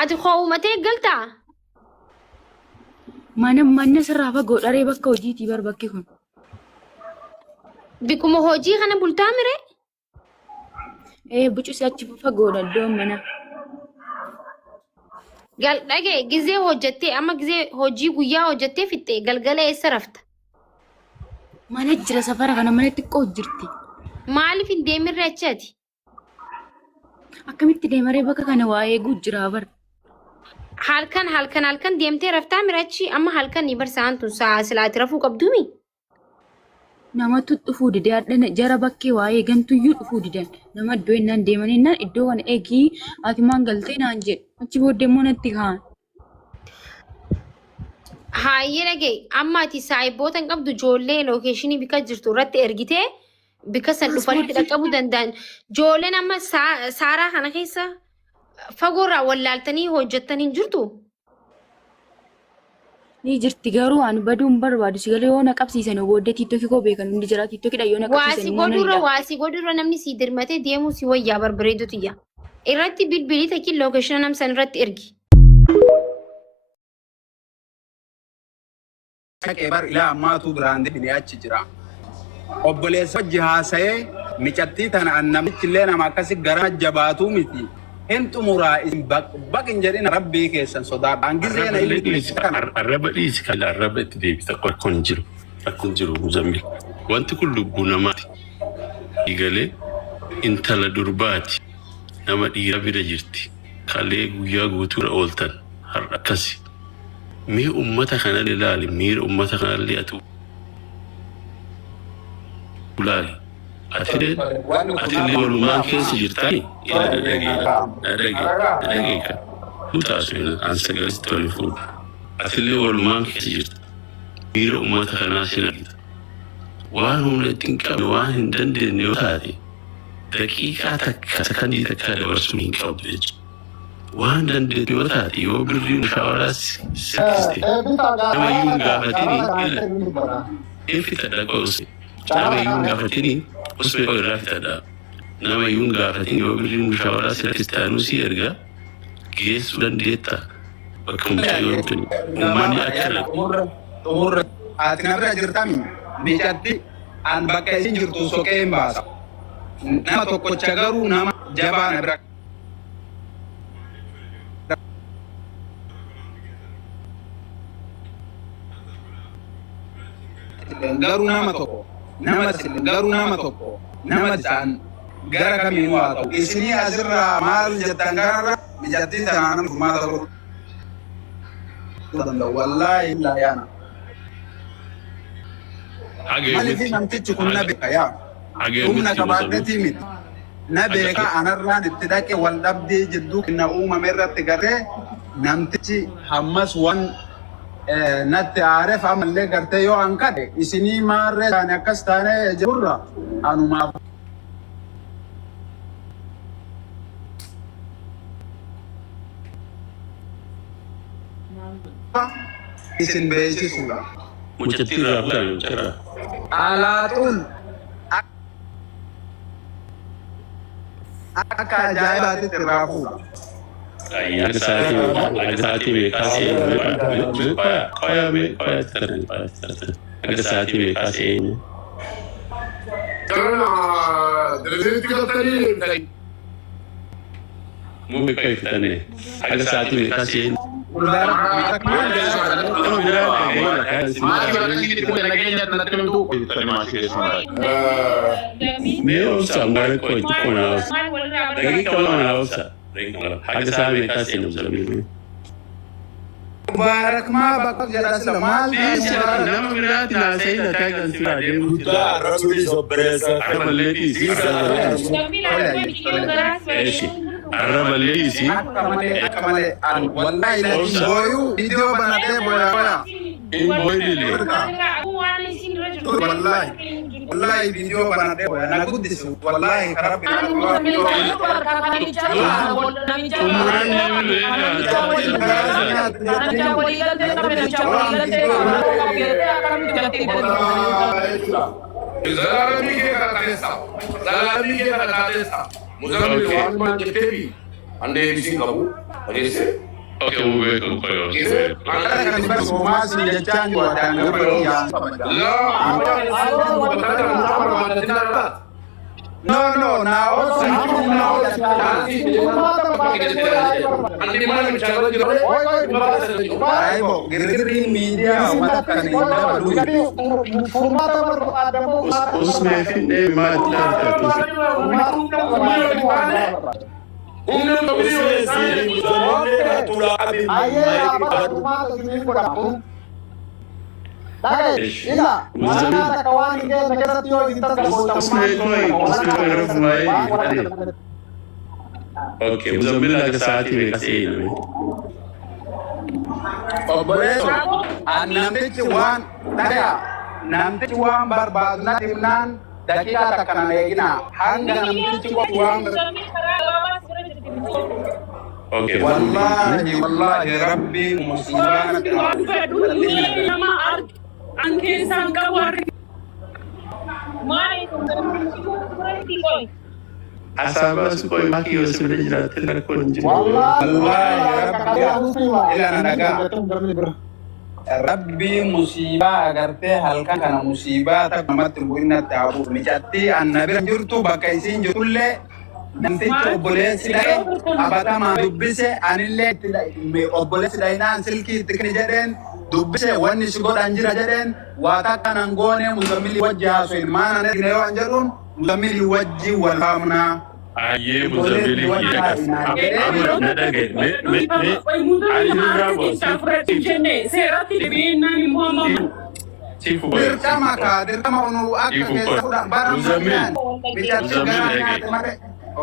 ati khawumatee galtaa? Mana sirraa fagoo dharee bakka hojiitii bar bakki kun. Bikkuma hojii kana bultaa mire? Bucus achi fagoodha iddoon mana. Gal dhagee gizee hojjettee amma gizee hojii guyyaa hojjettee fixxee galgala eessa rafta? Mana jira safara kana mana xiqqoo jirti. Maaliif hin deemirre achaati? Akkamitti deemaree bakka kana waa eeguu jira bar. Halkan deemtee raftaa mirachi amma halkan ni barsaan tun silaati rafuu qabduumi? Namatu dhufuu dide adda jara bakkee waa eegantuyyuu dhufuu didan. Nama iddoo innaan deemanii innaan iddoo kana eegii atimaan galtee naan jedhe. Achi booddee immoo natti kaan. Hayyee dhagee amma ati saayiboota hin qabdu ijoollee lookeeshinii bika jirtu irratti ergitee bika san dhufanii dhaqqabuu danda'an. Ijoolleen amma saaraa kana keessa fagoorraa wallaaltanii hojjettan hin jirtu? Ni jirti garuu ani baduun barbaadu si galee yoo na qabsiisan booddee tiittooki koo beekan hundi jira tiittooki yoo na qabsiisan waasi godhurra namni si dirmatee deemuu si wayyaa barbareedutu iyya. Irratti bilbilii takiin lookeeshina namsan irratti ergi. Bar ilaa ammaatu biraandee bini achi jira. Obboleessa wajji haasa'ee micattii tana annamichi illee nama akkasi gara jabaatu miti. Hentu muraa isin baqin jedhina rabbii keessan sodaa. Angizee na ilmi kana. Arraba dhiisi kala arraba itti deebisa akkun jiru Mozambiik. Wanti kun lubbuu namaati. Igalee intala durbaati. Nama dhiira bira jirti. Kalee guyyaa guutuudha ooltan har'a akkasi. Mee ummata kana ilaali miira ummata kana illee atu ilaali. Ati walumaan keessa jirtani dhageeka mutaasuna ansagalitti wali fuudha. Ati walumaan keessa jirta miira ummata kanaa sin argita. Waan humna ittiin qabne waan hin dandeenye yoo taate daqiiqaa takka sakandii takka dabarsuu hin qabdu jechuudha. Waan dandeettu yoo taate yoo birriin shaawaraas sakkiste nama iyyuu gaafatini fitadha qoose nama iyyuu gaafatini osoo irraa fitadha nama iyyuu gaafatini yoo birriin shaawaraas sakkistaan si erga geessuu dandeetta bakka mucayyoon tuni uummanni akka xumurra ati nabira jirtami mijatti an bakka isin jirtu soqee hin baasa nama tokkocha garuu nama jabaa nabira garuu nama tokko nama isaan gara kamiin waa ta'u isinii asirraa maal jettan kanarra mijattii tanaa nama furmaata godhu danda'u wallaahi illaa yaana maaliif namtichi kun na beeka yaa humna qabaadhetii miti na beeka anarraan itti dhaqe wal dhabdee jidduu na uumame irratti garee namtichi hammas waan natti aaref amallee gartee yoo ankade isinii maarree taane akkas taane jirurra anumaaf isin beeksisuudha. mucattii irraa bulaan jira. Alaatuun akka ajaa'ibaatitti irraa fuudha. Aga sa'aatii meeqaa seenyu aga sa'aatii meeqaa seenyu. Muu meeqaa iftanne aga sa'aatii meeqaa seenyu. Mee obsa maal koo itti konaaf gagi konaaf obsa. Aga sa'aatii meeqaa seenyu Mozambiik. Mubarak maa bakka jedhasa maal nama biraati naasa'ii lataa kan si adeemu jira. Rasuuli sobbeessa. Arraballee dhiisii. Arraballee dhiisii. akka malee wallahi ilaahi booyuu viidiyoo banatee booyaa Boydile. wallahi viidiyoo banatee booyaa na guddisu wallahi karabbi Umuran namni Zalamike kakatesa. Mozambique waan jeteefi andee bisiin qabu. Oke, mau beekan koyo. Kana kan bar somasi jechaan wadaan gabayaa. No, na also Aibo, girgirri media watakan inda balu. Usme finde matlanta. Oke, Muzammil agak saat ini kasih ini. Obboleesso, namtichi waan barbaadu na himnaan daqiiqaa takka nan eegina. Hanga namtichi waan Oke. wallahi rabbi musibaa Asaba supaya maki sudah jelas telepon juga. wallahi rabbi ila na daga rabbi musibaa agartee halkan kana musibaa takka namatti bu'inna taabu mijatti annabira jirtu bakka isiin jirtullee namtichi obboleessi dha'e abatamaa dubbise anillee obboleessi dha'inaan silkii itti kini jedheen dubbise wanni si godhan jira jedheen waa takka nan goone Muzammilii wajji haasoin maana negine yoo an jedhuun Muzammilii wajji wal faamnaa. Aye, Muzammilii kira kas. Amma na daga Chifu boy. Dirqama unu akka keessa fudhan bara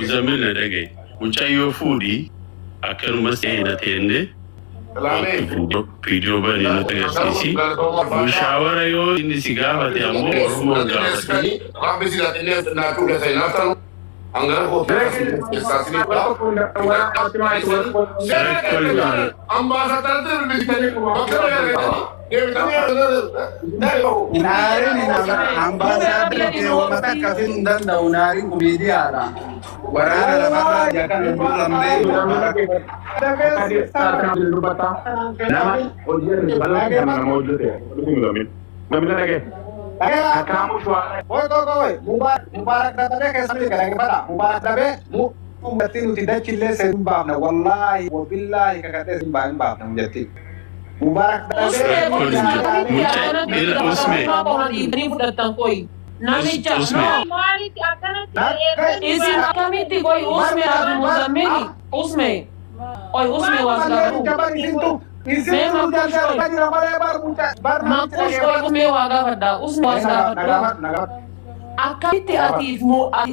Muzammil na daga. Mucayyoo fuudhii akkanuma seenaa teenne video bani nuti agarsiisi. Mushaawara yoo inni si gaafate ammoo Oromoon gaafate. Naarin ambaasaadara keewwama takka fiduu hin danda'u naarin kun miidiyaadha. Waraana lafarraa jakan lambee nama hojii bal'aa kan nama hojjete namni dhagee akkaamu shuwaa Mubarak databee keessatti galanii fadha. Mubarak dabee uummatni nuti dachillee seenuu baafna. Wallaahi wabillaahi kakatee sin baafna mujatti. Mubarak dabee Namicha, no. Isin akamitti koi usme adu Muzammili. Usme. Oi usme wasgaru. Makush koi usme wagafada. Usme wasgafada. Akamitti atiif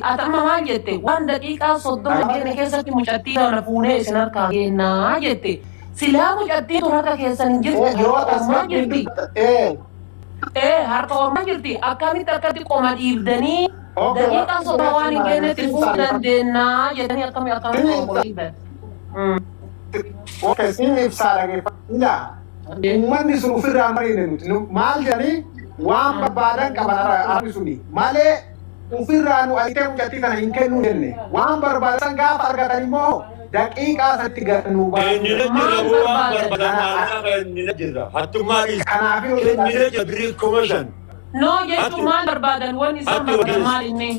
atama maal jette waan daqiiqaa 30 jenne keessatti mucattii kana fuunee isin harkaa kennaa jette. Silaa mucattii tun harka keessan hin jirti. Ormaa jirti. Harka ormaa jirti. Akkamitti akkatti qoma dhiibdanii daqiiqaa 30 waan hin kennetti fuudhuu dandeennaa jedhanii akkamitti Oke, sini ibsaadha geeffadha. Uummanni sun ofirraa mariine nuti maal jedhanii waan barbaadan qaban arabni suni malee ofirraa nu ayitee mucattii kana hin kennuu jenne waan barbaadan gaafa argatan immoo daqiiqaa sanatti gannu No jechuun maal barbaadan wanni isaan barbaadan maal inni?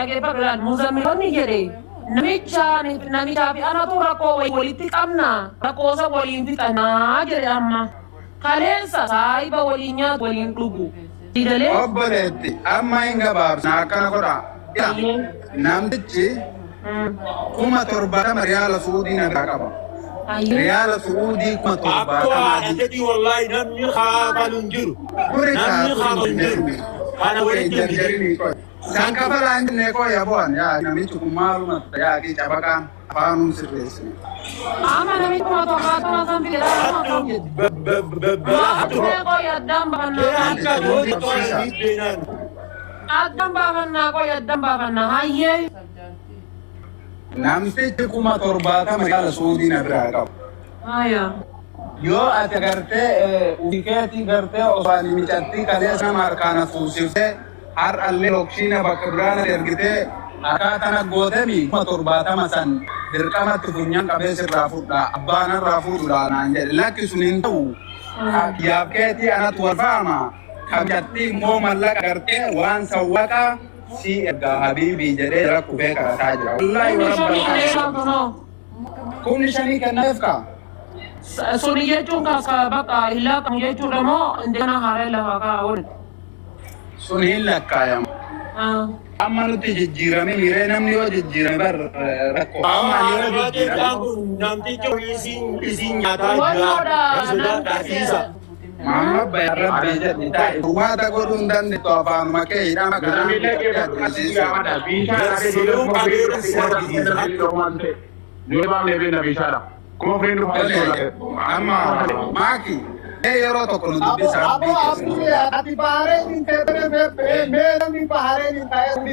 Muzammilonni jedhe namichaa fi anatu rakkoo walitti qabna rakkoosa waliin fixannaa jedhe amma kaleessa saayiba waliin nyaatu waliin dhugu. Obboleetti amma hin gabaabsina akkana godha. Namtichi 17,000 riyaala Suudii nagaa qaba. Riyaala Suudii 17,000. wallahi namni khaaban hin jiru. Namni khaaban hin jiru. Kana walitti Kan kafalaan jennee koo yabu'an yaa namichi kun maaluma yaa fi cabaqaan afaanuun sirreessine. Ama namichi kuma tokko san fidedha. Koo yaddaan baafannaa hayyee. Namtichi 17,000 riyaala Suudii na biraa qaba. Haya. Yoo ati gartee uffikeetii gartee osoo miicattii kaleessa nama harkaan fuusiftee har'allee lokshiina bakka biraana ergitee akkaataa gootemi 70 san dirqamatti funyaan qabee sirraa fudhaa abbaan irraa fuudhuudha naan jedhe lakki sun hin ta'u yaabkeetii anatu warfaama kabjattii immoo mallaqa gartee waan sawwaqa si ergaa habiibii jedhee jala kufee kadhataa jira. Wallaahi kumni shanii kennaaf kaa. Suni jechuun bakka hin laaqamu jechuudha moo indana haaree lafa kaa'uun? Sun hin lakkaayamu. Amma nuti jijjiirame miiree namni yoo jijjiirame bar rakkoo. Amma yoo jijjiirame. Namticha isin nyaataa jira. Isa. Mama bayar rabbi jedhi taa'e. Uummata godhuu hin dandeettu afaanuma kee hidhama amma maaki yeroo tokko nu dubbisa ati baharee ni ta'e ni baharee ni ta'e ni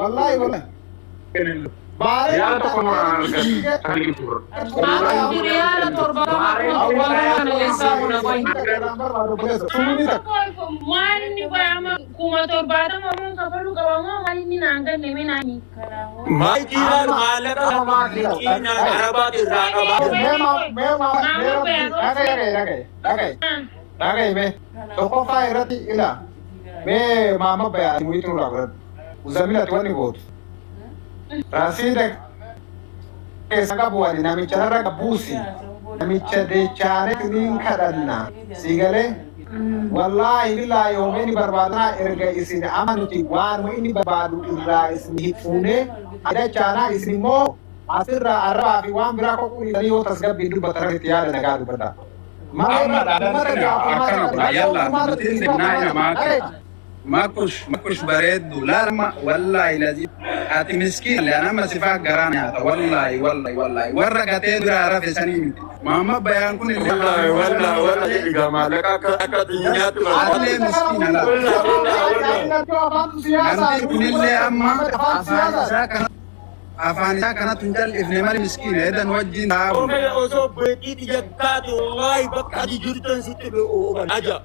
wallahi wallahi Yaala tokko harki turre. Maali baama kuma torbaatama mun kafalu qabamoo maali ni naanganne minaani. Maayikiidhaan maallaqa maallaqiina arabaati irraa dhagaye tokkoffaa irratti ila mee maama bayaati muyituu irraa uzamilati wani gootu. Rasiida keessa qabu wali namicha irra buusi namicha deechaane tiniin kadhanna siigalee wallaahi billaahi yoomeen barbaadana erga isin amanuti waan inni barbaadu irraa isin fuunee deechaanaa isin immoo asirraa arrabaa fi waan biraa qoqqoodanii yoo tasgabbii dubbatan itti yaada nagaa dubbata. Makush bareedu lama wallahi lazim ati miskin le ana masifa garana ya wallahi warra gatee dura arafe sani mama bayan kun wallahi diga malaka akka dunyatu alle miskin ala nanti kunille amma afaan isaa kana tunjal ifne mali miskin edan wajjin taabu oso beekiti yakkaatu wallahi bakka jirtan sitti aja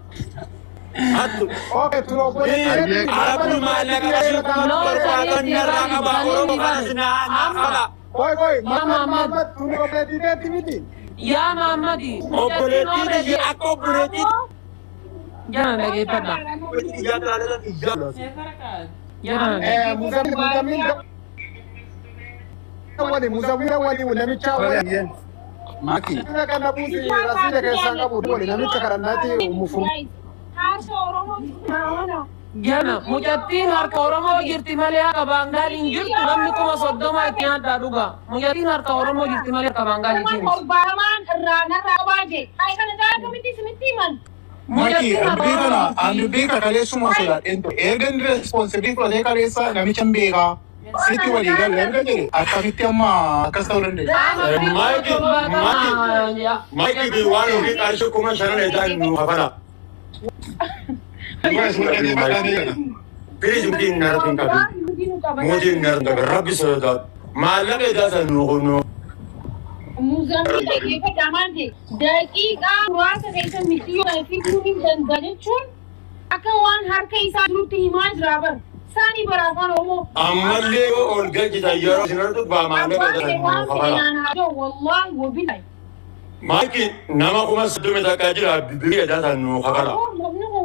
Atu. Oke, tuh boleh. Aku malah kasih perbuatan neraka baru karena Koi, mama, tuh boleh tidak. Ya mama di. Oh boleh tidak ya aku berarti. Jangan lagi pada. Jangan ada lagi. Jangan. Muzamil wali namicha wali. Maki. Karena busi rasida kayak sangka budu wali namicha karena nanti mufum. Jana, mujattiin harka Oromoo jirti malee akka Baangaal hin jirtu namni kuma 30 itti nyaaddaa dhuga. Mujattiin harka Oromoo jirti malee akka Baangaal hin jirtu. Torbaatamaan irraa narraa baate. Ay kana daaka miti isinitti himan. Maki, anu beka kaleessuma sodaadheentu. Eegan responsibilii fudhatee kaleessa namicha hin beekaa. Sitti walii galu erga jedhe akkamitti amma akkas ta'uu dandeenya. Maiki waan ofii qarshii 5,000 ta'an nu hafana. Please mungkin ngarapin kami. Mungkin ngarapin Rabbi sahaja. Malah kita sanu. Muzamil lagi kejaman deh. Dakika ruasa kaisa mitiyo na fikuni dandanechun. Akawan harka isa luti himan drabar. Sani barafan omo. Amalle olga kita yara sinar tu ba malah kita sanu. Wallahi wabillahi. Maiki nama kuma sedu meta kajira bibiri ada sanu kafara.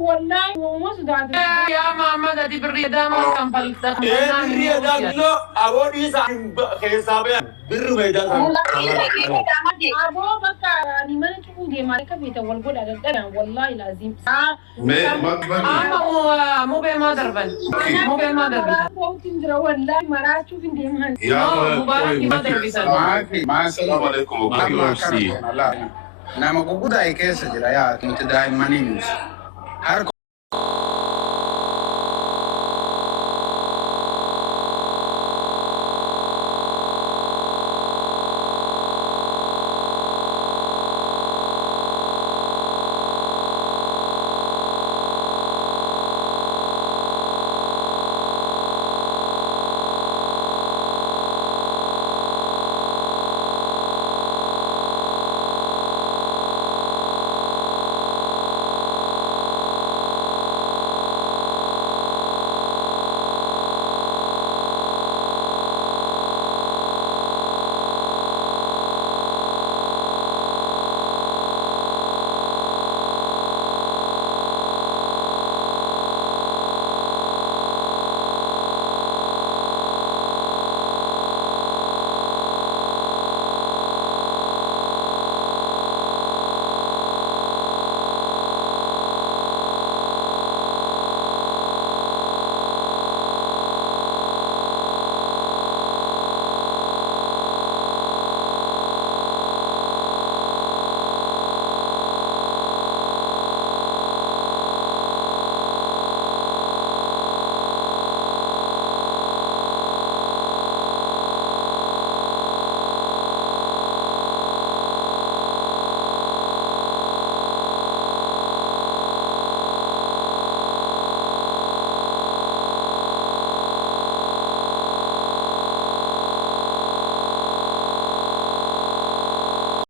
Wallahi mau sudah ada. Ya mama tadi beri dama kampal tak. Beri ada lo awak di sana kesabayan biru meta sanu. Abo baka ni mana cukup dia mereka beta walgod ada kan wallahi lazim. Ama mau be mother ban. Mau be mother ban. Kau tindra wallahi marah cupin dia man. Ya mubarak ki mother bisa. Maki, Assalamualaikum. Nama guguda keessa jira yaa nuti daa'immanii nuti. Harka